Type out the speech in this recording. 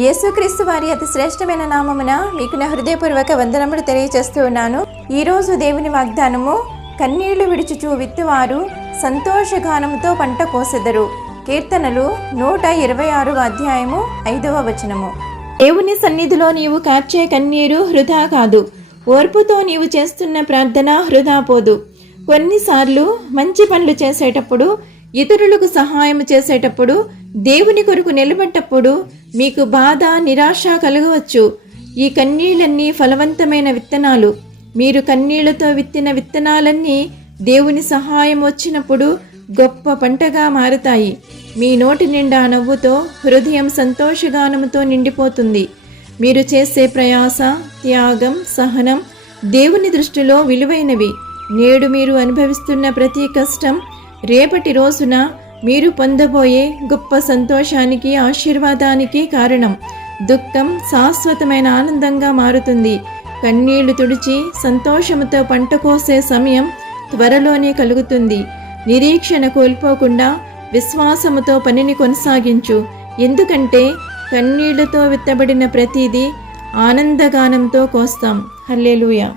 యేసుక్రీస్తు వారి అతి శ్రేష్టమైన నామమున మీకు నా హృదయపూర్వక వందనములు తెలియజేస్తూ ఉన్నాను. ఈరోజు దేవుని వాగ్దానము, కన్నీళ్లు విడుచుచు విత్తువారు సంతోషగానముతో పంట కోసెదరు. కీర్తనలు 126వ అధ్యాయము 5వ వచనము. దేవుని సన్నిధిలో నీవు కార్చే కన్నీరు వృధా కాదు. ఓర్పుతో నీవు చేస్తున్న ప్రార్థన వృధా పోదు. కొన్నిసార్లు మంచి పనులు చేసేటప్పుడు, ఇతరులకు సహాయం చేసేటప్పుడు, దేవుని కొరకు నిలబడ్డప్పుడు మీకు బాధ, నిరాశ కలగవచ్చు. ఈ కన్నీళ్ళన్నీ ఫలవంతమైన విత్తనాలు. మీరు కన్నీళ్లతో విత్తిన విత్తనాలన్నీ దేవుని సహాయం వచ్చినప్పుడు గొప్ప పంటగా మారుతాయి. మీ నోటి నిండా నవ్వుతో, హృదయం సంతోషగానముతో నిండిపోతుంది. మీరు చేసే ప్రయాస, త్యాగం, సహనం దేవుని దృష్టిలో విలువైనవి. నేడు మీరు అనుభవిస్తున్న ప్రతి కష్టం రేపటి రోజున మీరు పొందబోయే గొప్ప సంతోషానికి, ఆశీర్వాదానికి కారణం. దుఃఖం శాశ్వతమైన ఆనందంగా మారుతుంది. కన్నీళ్లు తుడిచి సంతోషముతో పంట కోసే సమయం త్వరలోనే కలుగుతుంది. నిరీక్షణ కోల్పోకుండా విశ్వాసముతో పనిని కొనసాగించు. ఎందుకంటే కన్నీళ్లతో విత్తబడిన ప్రతిదీ ఆనందగానంతో కోస్తాం. హల్లెలూయా.